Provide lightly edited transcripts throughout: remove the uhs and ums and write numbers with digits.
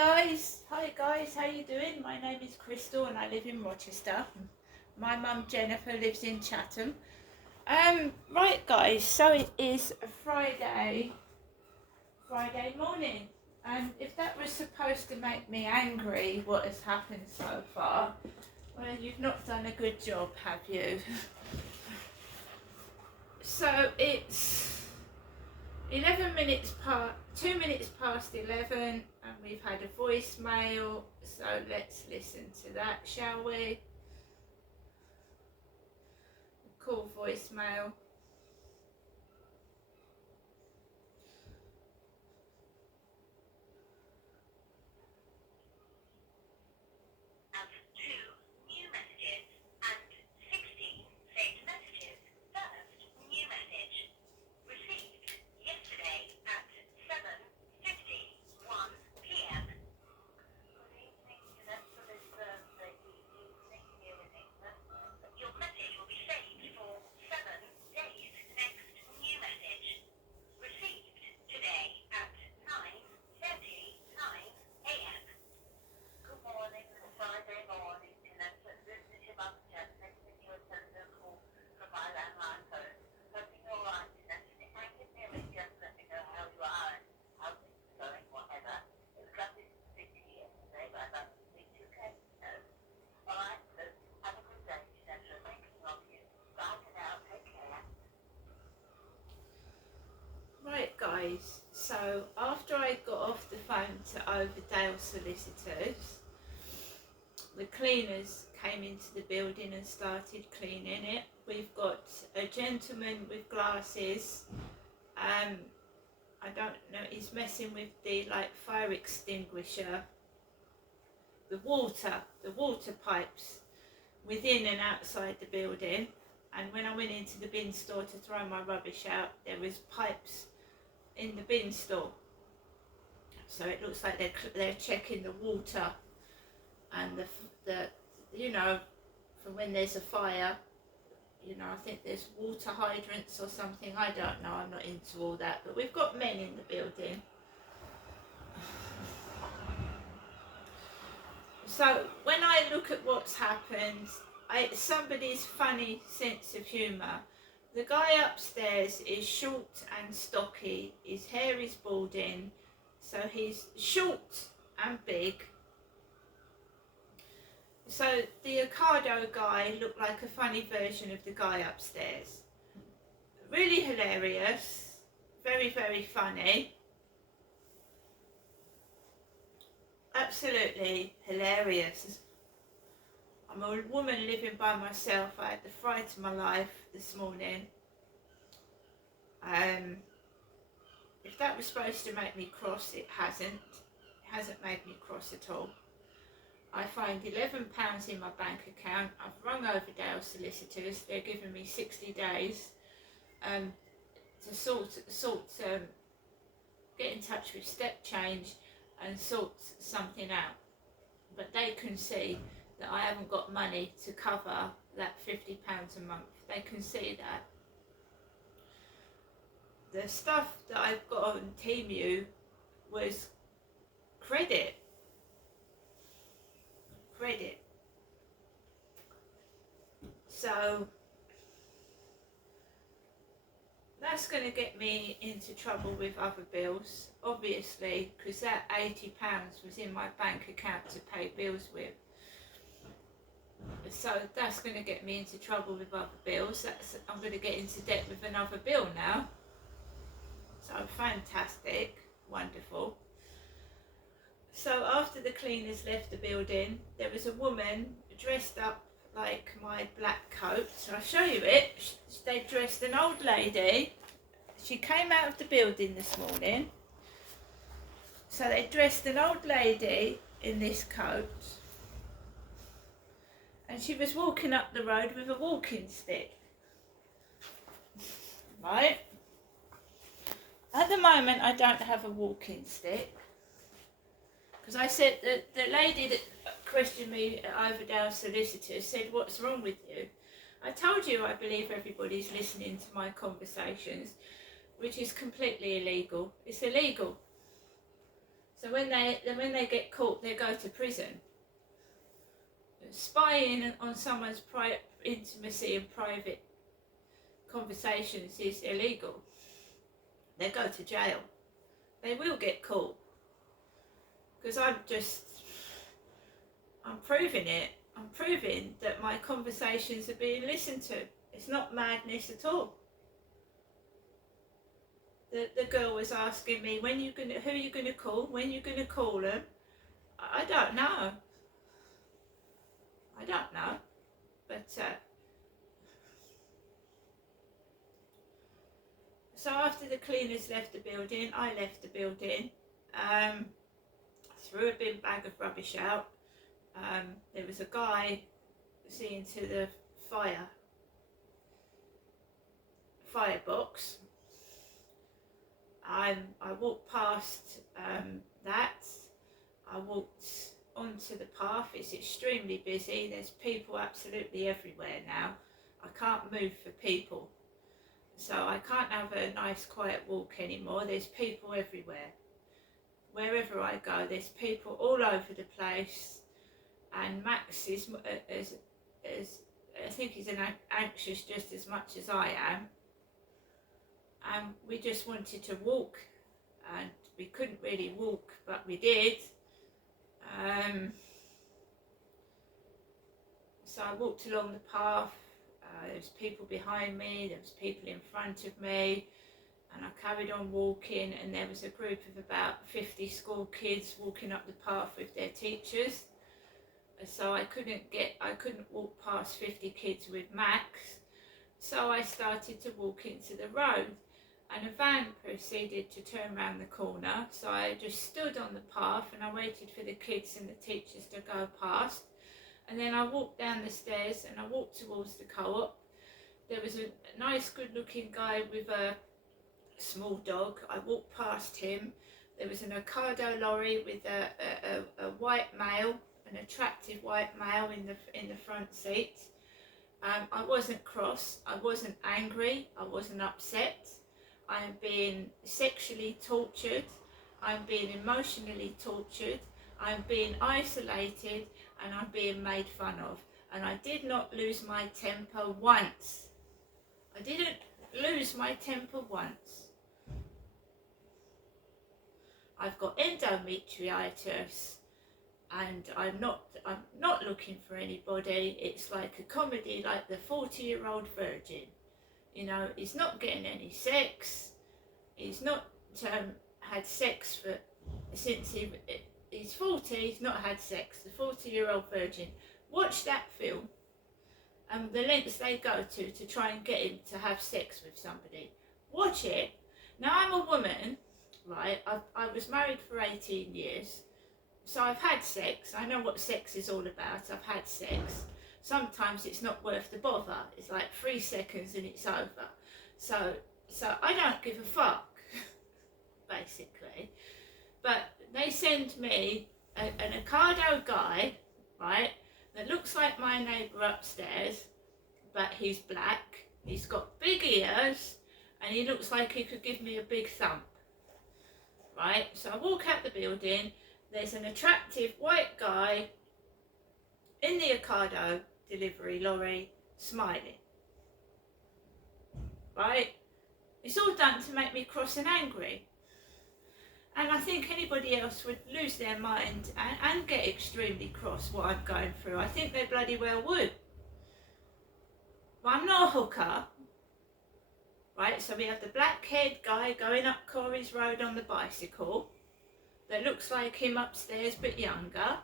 Hi guys, how you doing? My name is Crystal and I live in Rochester. My mum Jennifer lives in Chatham. Right guys, so it is a Friday morning, and if that was supposed to make me angry, what has happened so far, well, you've not done a good job, have you? So it's 2 minutes past 11, and we've had a voicemail, so let's listen to that, shall we? Call voicemail. Right guys, so after I got off the phone to Overdale Solicitors, the cleaners came into the building and started cleaning it. We've got a gentleman with glasses, I don't know, he's messing with the fire extinguisher, the water pipes within and outside the building. And when I went into the bin store to throw my rubbish out, there was pipes in the bin store, so it looks like they're checking the water and the you know, for when there's a fire, you know, I think there's water hydrants or something, I don't know, I'm not into all that, but we've got men in the building. So when I look at what's happened, somebody's funny sense of humour. The guy upstairs is short and stocky, his hair is balding, so he's short and big. So the Ocado guy looked like a funny version of the guy upstairs. Really hilarious, very, very funny. Absolutely hilarious. I'm a woman living by myself. I had the fright of my life this morning. If that was supposed to make me cross, it hasn't. It hasn't made me cross at all. I find £11 in my bank account. I've rung Overdale Solicitors. They're giving me 60 days to get in touch with Step Change and sort something out. But they can see that I haven't got money to cover that £50 a month. They can see that. The stuff that I've got on Temu was credit. So that's going to get me into trouble with other bills, obviously, because that £80 was in my bank account to pay bills with. So that's going to get me into trouble with other bills. I'm going to get into debt with another bill now. So fantastic, wonderful. So after the cleaners left the building, there was a woman dressed up like my black coat. So I'll show you it. They dressed an old lady. She came out of the building this morning. So they dressed an old lady in this coat. And she was walking up the road with a walking stick. Right? At the moment, I don't have a walking stick. Because I said that the lady that questioned me at Overdale Solicitors said, "What's wrong with you?" I told you I believe everybody's listening to my conversations, which is completely illegal. It's illegal. So when they get caught, they go to prison. Spying on someone's intimacy and private conversations is illegal. They go to jail. They will get caught. Because I'm proving it. I'm proving that my conversations are being listened to. It's not madness at all. The girl was asking me, who are you going to call? When are you going to call them? I don't know. I don't know. But, so after the cleaners left the building, I left the building. Threw a big bag of rubbish out. There was a guy seeing to the firebox. I walked past that. I walked onto the path. It's extremely busy. There's people absolutely everywhere now. I can't move for people. So I can't have a nice quiet walk anymore. There's people everywhere. Wherever I go, there's people all over the place. And Max is I think he's anxious just as much as I am. And we just wanted to walk, and we couldn't really walk, but we did. So I walked along the path. There was people behind me, there was people in front of me, and I carried on walking, and there was a group of about 50 school kids walking up the path with their teachers. So I couldn't walk past 50 kids with Max. So I started to walk into the road, and a van proceeded to turn around the corner. So I just stood on the path and I waited for the kids and the teachers to go past. And then I walked down the stairs and I walked towards the co-op. There was a nice good looking guy with a small dog. I walked past him. There was an Ocado lorry with a white male, an attractive white male in the front seat. I wasn't cross, I wasn't angry, I wasn't upset. I am being sexually tortured, I'm being emotionally tortured, I'm being isolated, and I'm being made fun of. And I did not lose my temper once. I didn't lose my temper once. I've got endometritis, and I'm not looking for anybody. It's like a comedy, like the 40-year-old virgin. You know, he's not getting any sex. He's not had sex since he's 40. He's not had sex. The 40-year-old virgin. Watch that film, and the lengths they go to try and get him to have sex with somebody. Watch it. Now I'm a woman, right? I was married for 18 years. So I've had sex. I know what sex is all about. I've had sex. Sometimes it's not worth the bother. It's like 3 seconds and it's over. So I don't give a fuck, basically. But they send me an Ocado guy, right, that looks like my neighbour upstairs, but he's black. He's got big ears, and he looks like he could give me a big thump, right? So I walk out the building. There's an attractive white guy in the Ocado delivery lorry smiling, right? It's all done to make me cross and angry. And I think anybody else would lose their mind and get extremely cross what I'm going through. I think they bloody well would. But I'm not a hooker, right? So we have the black-haired guy going up Corey's Road on the bicycle. That looks like him upstairs but younger.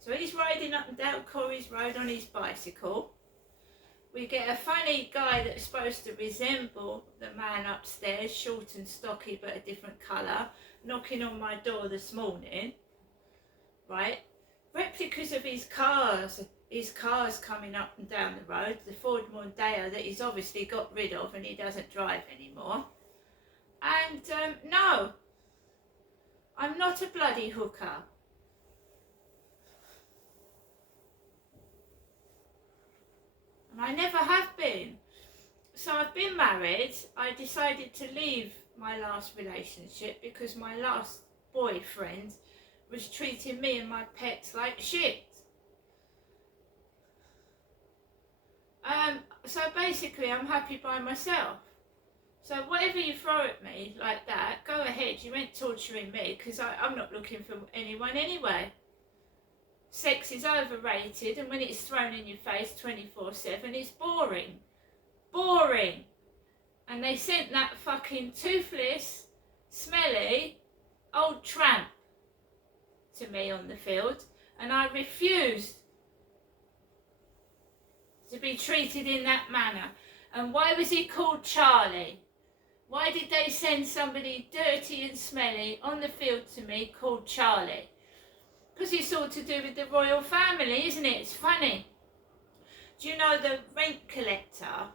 So he's riding up and down Corey's Road on his bicycle. We get a funny guy that's supposed to resemble the man upstairs, short and stocky but a different colour, knocking on my door this morning, right? Replicas of his cars coming up and down the road, the Ford Mondeo that he's obviously got rid of and he doesn't drive anymore. And no, I'm not a bloody hooker. And I never have been. So I've been married. I decided to leave my last relationship because my last boyfriend was treating me and my pets like shit. So basically I'm happy by myself. So whatever you throw at me like that, go ahead, you ain't torturing me, because I'm not looking for anyone anyway. Sex is overrated, and when it's thrown in your face 24/7, it's boring. Boring. And they sent that fucking toothless, smelly, old tramp to me on the field, and I refused to be treated in that manner. And why was he called Charlie? Why did they send somebody dirty and smelly on the field to me called Charlie? Because it's all to do with the royal family, isn't it? It's funny. Do you know the rent collector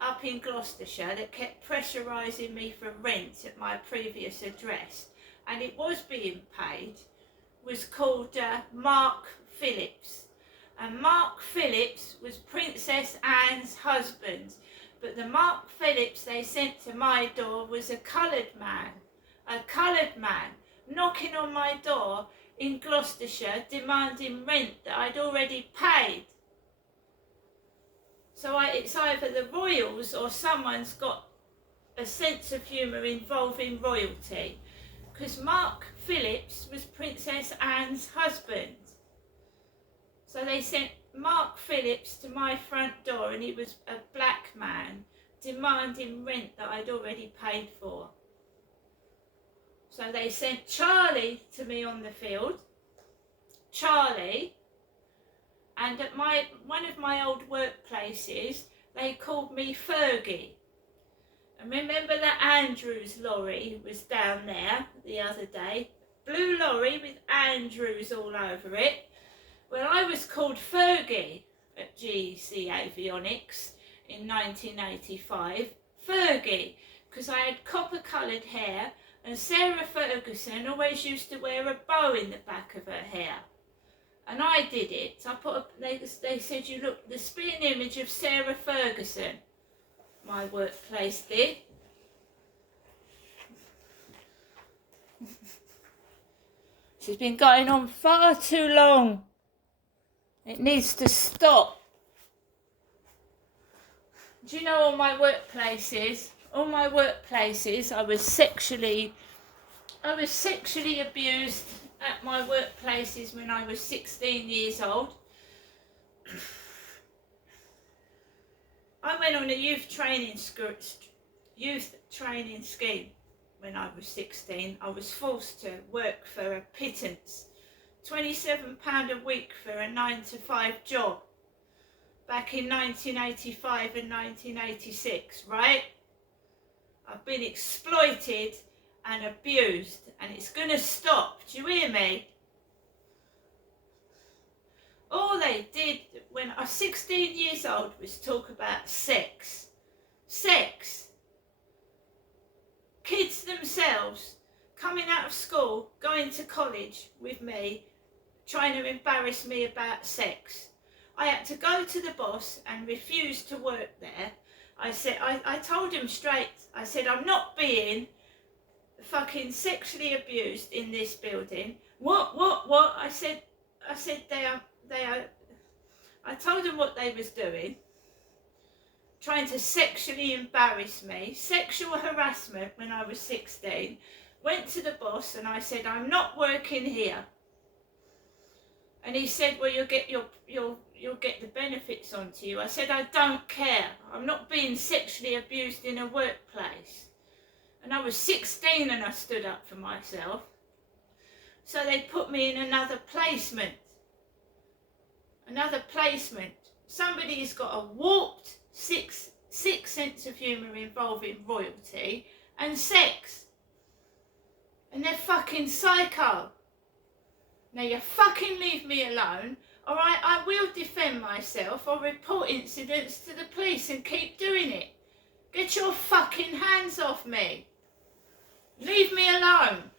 up in Gloucestershire that kept pressurising me for rent at my previous address, and it was being paid, was called Mark Phillips. And Mark Phillips was Princess Anne's husband. But the Mark Phillips they sent to my door was a coloured man, knocking on my door in Gloucestershire demanding rent that I'd already paid. So it's either the royals or someone's got a sense of humour involving royalty. Because Mark Phillips was Princess Anne's husband. So they sent Mark Phillips to my front door, and he was a black man demanding rent that I'd already paid for. So they sent Charlie to me on the field. Charlie. And at one of my old workplaces, they called me Fergie. And remember that Andrews lorry was down there the other day? Blue lorry with Andrews all over it. Well, I was called Fergie at GC Avionics in 1985. Fergie, because I had copper-coloured hair, and Sarah Ferguson always used to wear a bow in the back of her hair. And I did it. They said you look the spitting image of Sarah Ferguson. My workplace did. She's been going on far too long. It needs to stop. Do you know all my workplaces, I was sexually abused at my workplaces when I was 16 years old. I went on a youth training scheme when I was 16. I was forced to work for a pittance, £27 a week for a 9-to-5 job back in 1985 and 1986, right? I've been exploited and abused, and it's going to stop. Do you hear me? All they did when I was 16 years old was talk about sex. Sex. Kids themselves coming out of school, going to college with me, trying to embarrass me about sex. I had to go to the boss and refuse to work there. I told him straight, I said, I'm not being fucking sexually abused in this building. What? I said I told them what they was doing, trying to sexually embarrass me, sexual harassment when I was 16. Went to the boss and I said, I'm not working here. And he said, well, you'll get the benefits onto you. I said, I don't care. I'm not being sexually abused in a workplace. And I was 16 and I stood up for myself. So they put me in another placement. Somebody's got a warped sick sense of humour involving royalty and sex. And they're fucking psycho. Now you fucking leave me alone, or I will defend myself or report incidents to the police and keep doing it. Get your fucking hands off me. Leave me alone.